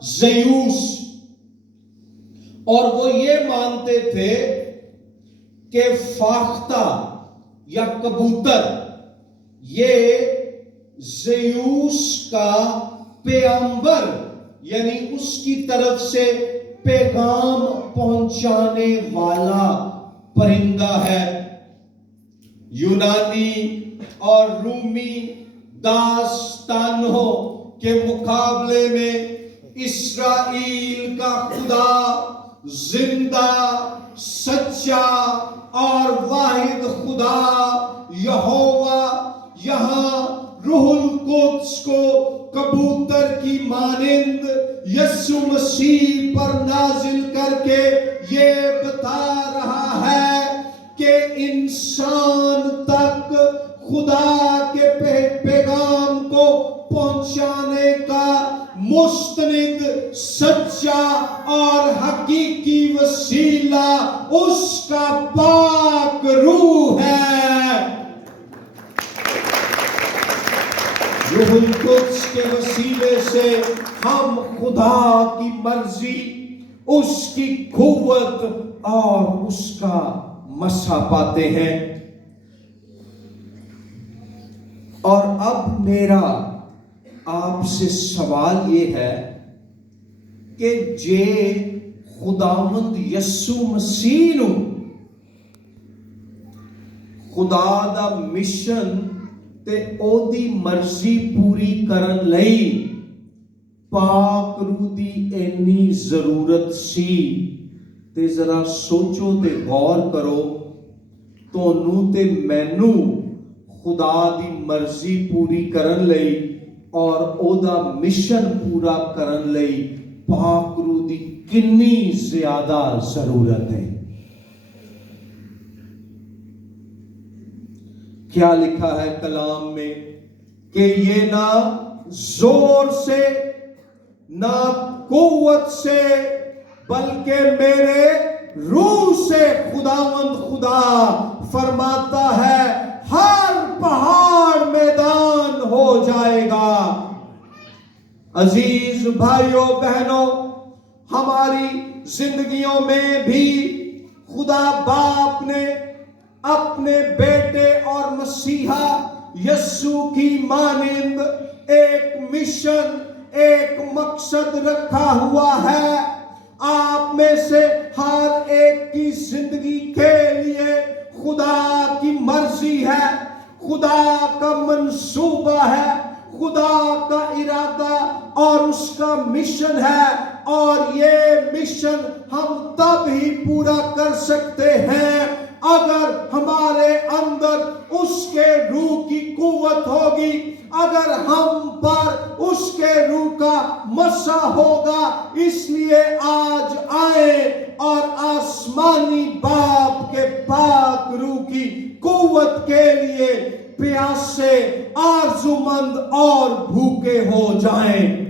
زیوس، اور وہ یہ مانتے تھے کہ فاختہ یا کبوتر یہ زیوس کا پیغمبر، یعنی اس کی طرف سے پیغام پہنچانے والا پرندہ ہے۔ یونانی اور رومی داستانوں کے مقابلے میں اسرائیل کا خدا زندہ، سچا اور واحد خدا یہوہ یہاں روح القدس کو کبوتر کی مانند یسوع مسیح پر نازل کر کے یہ بتا رہا ہے کہ انسان تک خدا کے پیغام کو پہنچانے کا مستند، سچا اور حقیقی وسیلہ اس کا پاک روح ہے۔ روح القدس کے وسیلے سے ہم خدا کی مرضی، اس کی قوت اور اس کا مسا پاتے ہیں۔ اور اب میرا آپ سے سوال یہ ہے کہ جے خداوند یسوع مسیح نو خدا دا مشن تے او دی مرضی پوری کرن لئی پاک روح دی اینی ضرورت سی، تے ذرا سوچو تے غور کرو، تونوں تے مینوں خدا دی مرضی پوری کرن لئی اور او دا مشن پورا کرن لئی پاک روح دی کنی زیادہ ضرورت ہے۔ کیا لکھا ہے کلام میں کہ یہ نہ زور سے نہ قوت سے بلکہ میرے روح سے خداوند خدا فرماتا ہے ہر پہاڑ میدان ہو جائے گا۔ عزیز بھائیوں بہنوں، ہماری زندگیوں میں بھی خدا باپ نے اپنے بیٹے اور مسیحا یسوع کی مانند ایک مشن، ایک مقصد رکھا ہوا ہے۔ آپ میں سے ہر ایک کی زندگی کے لیے خدا کی مرضی ہے، خدا کا منصوبہ ہے، خدا کا ارادہ اور اس کا مشن ہے، اور یہ مشن ہم تب ہی پورا کر سکتے ہیں اگر ہمارے اندر اس کے روح کی قوت ہوگی، اگر ہم پر اس کے روح کا مسا ہوگا۔ اس لیے آج آئے اور آسمانی باپ کے پاک روح کی قوت کے لیے پیاسے، آرزومند اور بھوکے ہو جائیں۔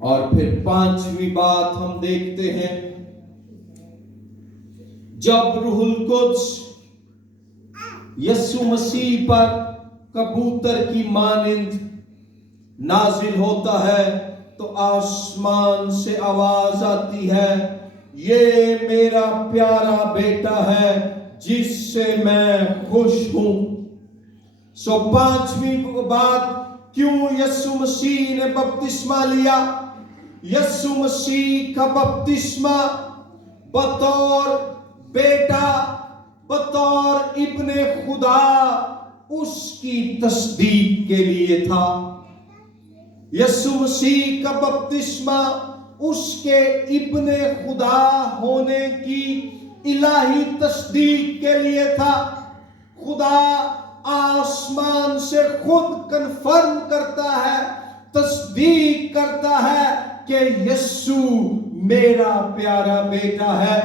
اور پھر پانچویں بات ہم دیکھتے ہیں، جب روح القدس یسوع مسیح پر کبوتر کی مانند نازل ہوتا ہے تو آسمان سے آواز آتی ہے، یہ میرا پیارا بیٹا ہے جس سے میں خوش ہوں۔ پانچویں بات، کیوں یسوع مسیح نے بپتسمہ لیا؟ یسوع مسیح کا بپتسمہ بطور بیٹا، بطور ابن خدا اس کی تصدیق کے لیے تھا۔ یسوع مسیح کا بپتسمہ اس کے ابن خدا ہونے کی الہی تصدیق کے لیے تھا۔ خدا آسمان سے خود کنفرم کرتا ہے، تصدیق کرتا ہے کہ یسوع میرا پیارا بیٹا ہے۔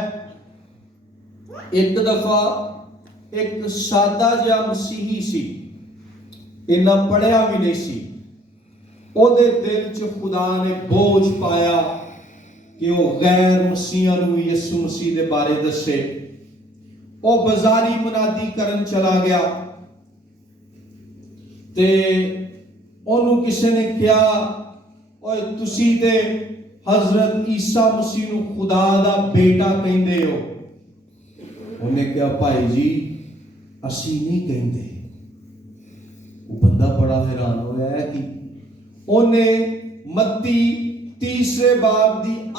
ایک دفعہ ایک سادہ جا مسیحی سی، انہاں پڑھیا بھی نہیں سی، او دے دل چ خدا نے بوجھ پایا کہ وہ غیر مسیحاں نوں یسوع مسیح دے بارے دسے۔ او بازاری منادی کرن چلا گیا ਤੇ ਉਹਨੂੰ ਕਿਸੇ ਨੇ ਕਿਹਾ, ਓਏ ਤੁਸੀਂ ਤੇ ਹਜ਼ਰਤ ਈਸਾ ਮਸੀਹ ਨੂੰ ਖੁਦਾ ਦਾ ਬੇਟਾ ਕਹਿੰਦੇ ਹੋ। ਉਹਨੇ ਕਿਹਾ, ਭਾਈ ਜੀ ਅਸੀਂ ਨਹੀਂ ਕਹਿੰਦੇ। ਉਹ ਬੰਦਾ ਬੜਾ ਹੈਰਾਨ ਹੋਇਆ ਹੈ ਕਿ ਉਹਨੇ ਮੱਤੀ ਤੀਸਰੇ ਬਾਬ ਦੀ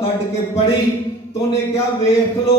ਕੱਢ ਕੇ ਪੜ੍ਹੀ تو ਉਹਨੇ ਕਿਹਾ, ਵੇਖ ਲੋ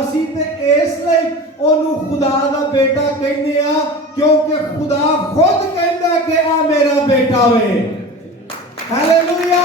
ਅਸੀਂ ਤੇ ਇਸ ਲਈ ਉਹਨੂੰ ਖੁਦਾ ਦਾ ਬੇਟਾ ਕਹਿੰਦੇ ਆ ਕਿਉਂਕਿ ਖੁਦਾ ਖੁਦ ਕਹਿੰਦਾ ਕਿ ਆ ਮੇਰਾ ਬੇਟਾ ਵੇ। ਹਾਲੇਲੂਇਆ।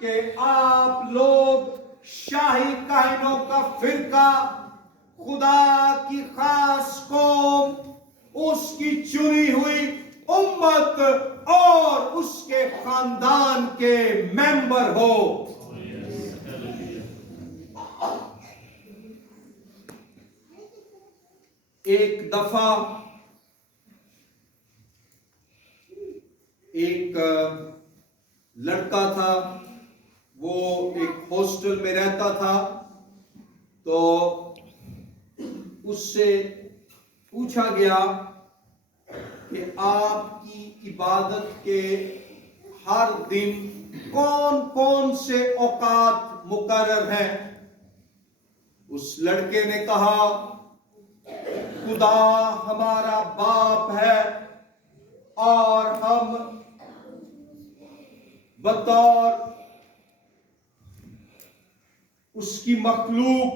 کہ آپ لوگ شاہی کاہنوں کا فرقہ، خدا کی خاص قوم، اس کی چنی ہوئی امت اور اس کے خاندان کے ممبر ہو۔ ایک دفعہ ایک لڑکا تھا، وہ ایک ہاسٹل میں رہتا تھا، تو اس سے پوچھا گیا کہ آپ کی عبادت کے ہر دن کون کون سے اوقات مقرر ہیں؟ اس لڑکے نے کہا، خدا ہمارا باپ ہے اور ہم بطور اس کی مخلوق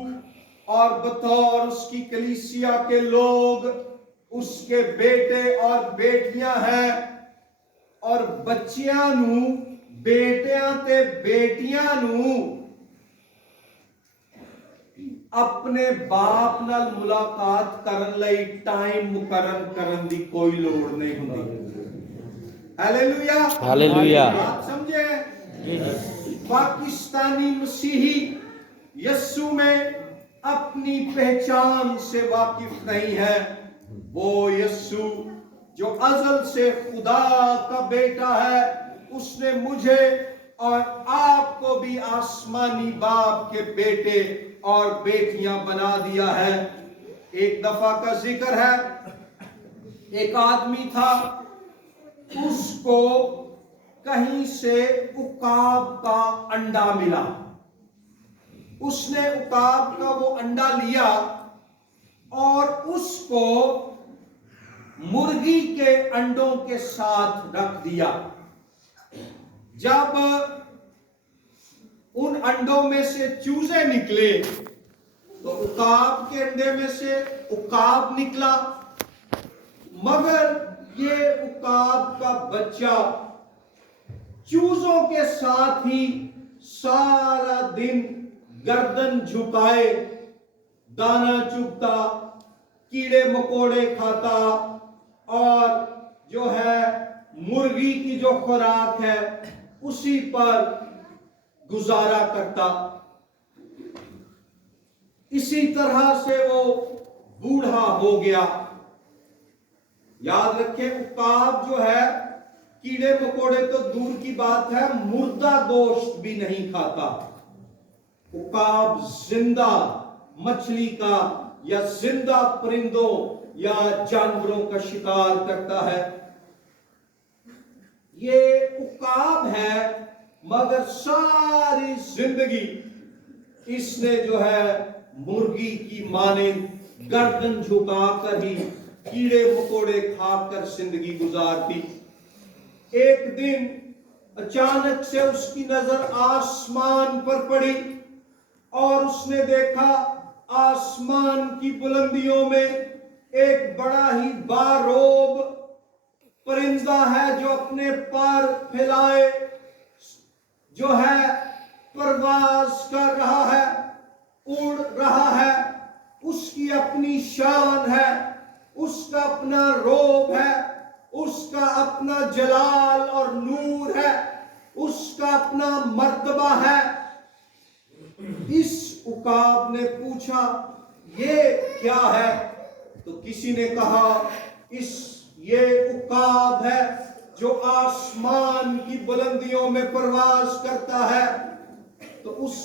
اور بطور اس کی کلیسیا کے لوگ اس کے بیٹے اور بیٹیاں ہیں، اور بچیاں نو بیٹیاں تے بیٹیاں نو اپنے باپ نال ملاقات کرن لئی ٹائم مقرر کرن دی کوئی لوڑ نہیں ہوندی۔ Hallelujah, hallelujah. آپ سمجھے؟ پاکستانی مسیحی یسوع میں اپنی پہچان سے واقف نہیں ہے۔ وہ یسوع جو ازل سے خدا کا بیٹا ہے، اس نے مجھے اور آپ کو بھی آسمانی باپ کے بیٹے اور بیٹیاں بنا دیا ہے۔ ایک دفعہ کا ذکر ہے، ایک آدمی تھا، اس کو کہیں سے عقاب کا انڈا ملا۔ اس نے عقاب کا وہ انڈا لیا اور اس کو مرغی کے انڈوں کے ساتھ رکھ دیا۔ جب ان انڈوں میں سے چوزے نکلے تو عقاب کے انڈے میں سے عقاب نکلا، مگر یہ عقاب کا بچہ چوزوں کے ساتھ ہی سارا دن گردن جھکائے دانا چگتا، کیڑے مکوڑے کھاتا، اور جو ہے مرغی کی جو خوراک ہے اسی پر گزارا کرتا۔ اسی طرح سے وہ بوڑھا ہو گیا۔ یاد رکھیں، عقاب جو ہے کیڑے مکوڑے تو دور کی بات ہے، مردہ گوشت بھی نہیں کھاتا۔ عقاب زندہ مچھلی کا یا زندہ پرندوں یا جانوروں کا شکار کرتا ہے۔ یہ عقاب ہے، مگر ساری زندگی اس نے جو ہے مرغی کی مانند گردن جھکا کر ہی کیڑے مکوڑے کھا کر زندگی گزارتی۔ ایک دن اچانک سے اس کی نظر آسمان پر پڑی اور اس نے دیکھا آسمان کی بلندیوں میں ایک بڑا ہی باروب پرندہ ہے جو اپنے پر پھیلائے جو ہے پرواز کر رہا ہے، اڑ رہا ہے۔ اس کی اپنی شان ہے، اس کا اپنا روب ہے، اس کا اپنا جلال اور نور ہے، اس کا اپنا مرتبہ ہے۔ اس عقاب نے پوچھا، یہ کیا ہے؟ تو کسی نے کہا، یہ عقاب ہے جو آسمان کی بلندیوں میں پرواز کرتا ہے۔ تو اس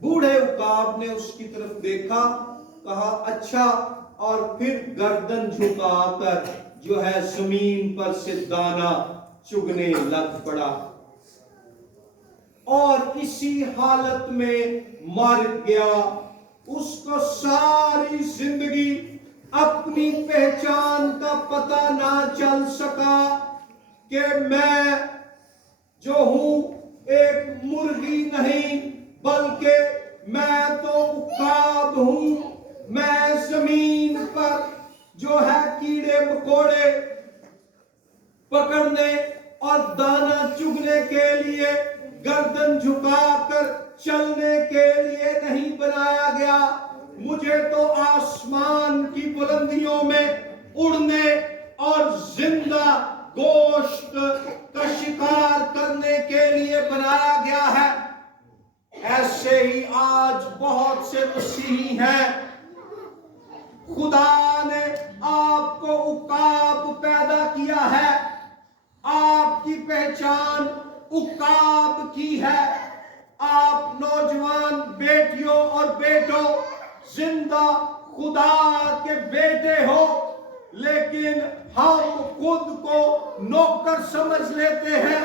بوڑھے عقاب نے اس کی طرف دیکھا، کہا اچھا، اور پھر گردن جھکا کر جو ہے زمین پر سے دانا چگنے لگ پڑا اور اسی حالت میں مر گیا۔ اس کو ساری زندگی اپنی پہچان کا پتہ نہ چل سکا کہ میں جو ہوں ایک مرغی نہیں، بلکہ میں تو عقاب ہوں۔ میں زمین پر جو ہے کیڑے مکوڑے پکڑنے اور دانا چگنے کے لیے گردن جھکا کر چلنے کے لیے نہیں بنایا گیا. مجھے تو آسمان کی بلندیوں میں اڑنے اور زندہ گوشت کا شکار کرنے کے لیے بنایا گیا ہے. ایسے ہی آج بہت سے مسیحی ہیں. خدا نے آپ کو عقاب پیدا کیا ہے. آپ کی پہچان عقاب کی ہے. آپ نوجوان بیٹیوں اور بیٹوں زندہ خدا کے بیٹے ہو، لیکن ہم خود کو نوکر سمجھ لیتے ہیں.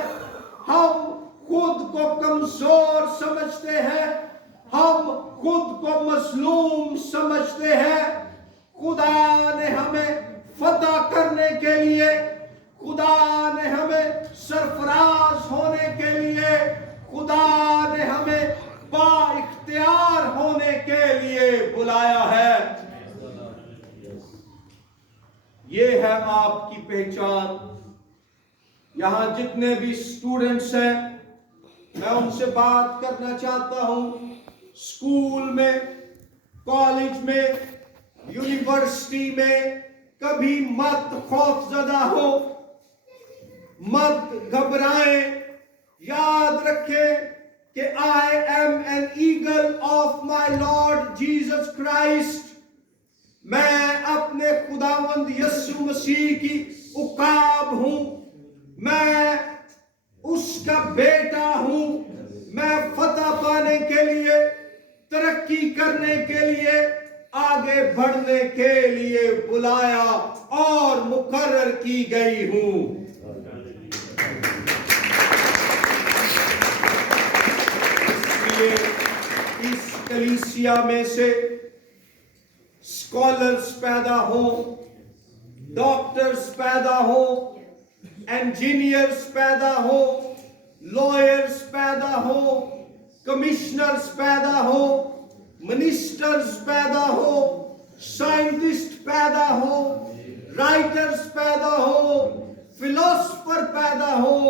ہم خود کو کمزور سمجھتے ہیں. ہم خود کو مظلوم سمجھتے ہیں. خدا نے ہمیں فتح کرنے کے لیے، خدا نے ہمیں سرفراز ہونے کے لیے، خدا نے ہمیں با اختیار ہونے کے لیے بلایا ہے. یہ ہے آپ کی پہچان. یہاں جتنے بھی اسٹوڈنٹس ہیں میں ان سے بات کرنا چاہتا ہوں. اسکول میں، کالج میں، یونیورسٹی میں کبھی مت خوف زدہ ہو، مت گھبرائیں. یاد رکھیں کہ I am an eagle of my Lord Jesus Christ. میں اپنے خداوند یسوع مسیح کی عقاب ہوں. میں اس کا بیٹا ہوں. میں فتح پانے کے لیے، ترقی کرنے کے لیے، آگے بڑھنے کے لیے بلایا اور مقرر کی گئی ہوں. اس کلیسیا میں سے اسکالرز پیدا ہوں، ڈاکٹرز پیدا ہوں، انجینئرز پیدا ہوں، لائرز پیدا ہوں، کمشنرز پیدا ہوں، منسٹرز پیدا ہوں، سائنٹسٹ پیدا ہوں، رائٹرز پیدا ہوں، فلاسفر پیدا ہوں.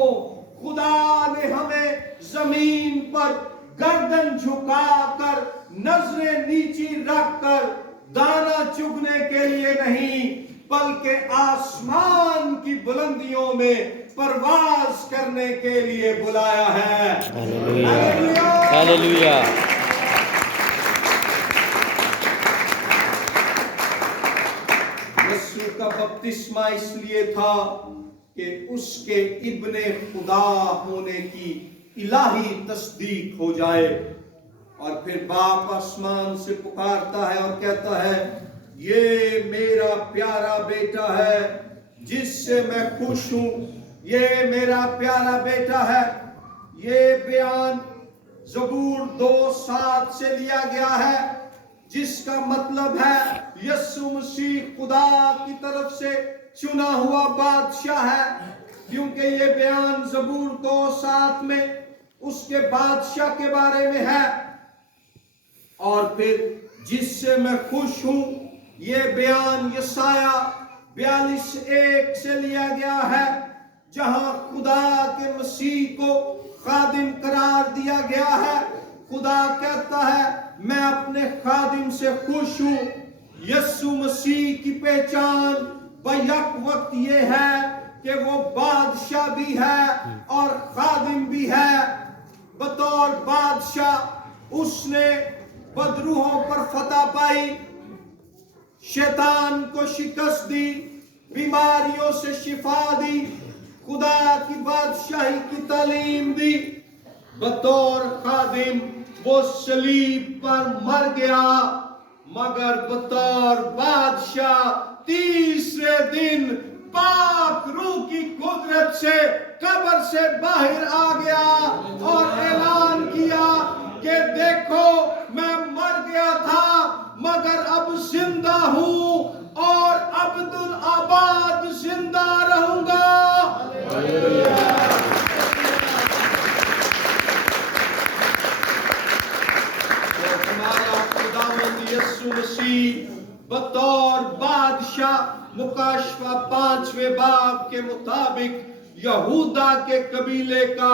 خدا نے ہمیں زمین پر گردن جھکا کر، نظریں نیچی رکھ کر دانا چگنے کے لیے نہیں، بلکہ آسمان کی بلندیوں میں پرواز کرنے کے لیے بلایا ہے. ہاللیلویہ، ہاللیلویہ. یسوع کا بپتسمہ اس لیے تھا کہ اس کے ابن خدا ہونے کی الہی تصدیق ہو جائے. اور پھر باپ آسمان سے پکارتا ہے اور کہتا ہے، یہ میرا پیارا بیٹا ہے جس سے میں خوش ہوں. یہ میرا پیارا بیٹا ہے. یہ بیان زبور 2:7 سے لیا گیا ہے، جس کا مطلب ہے یسوع مسیح خدا کی طرف سے چنا ہوا بادشاہ ہے. کیونکہ یہ بیان زبور 2:7 میں اس کے بادشاہ کے بارے میں ہے. اور پھر جس سے میں خوش ہوں، یہ بیان یسایہ 42:1 سے لیا گیا ہے، جہاں خدا کے مسیح کو خادم قرار دیا گیا ہے. خدا کہتا ہے، میں اپنے خادم سے خوش ہوں. یسوع مسیح کی پہچان بیک وقت یہ ہے کہ وہ بادشاہ بھی ہے اور خادم بھی ہے. بطور بادشاہ اس نے بدروحوں پر فتح پائی، شیطان کو شکست دی، بیماریوں سے شفا دی، خدا کی بادشاہی کی تعلیم دی. بطور خادم وہ صلیب پر مر گیا، مگر بطور بادشاہ تیسرے دن پاک روح کی قدرت سے قبر سے باہر آ گیا اور اعلان کیا کہ دیکھو، میں مر گیا تھا مگر اب زندہ ہوں اور ابدالآباد زندہ رہوں گا. ہمارا خداوند یسوع مسیح بطور بادشاہ مکاشفہ 5ویں باب کے مطابق یہودا کے قبیلے کا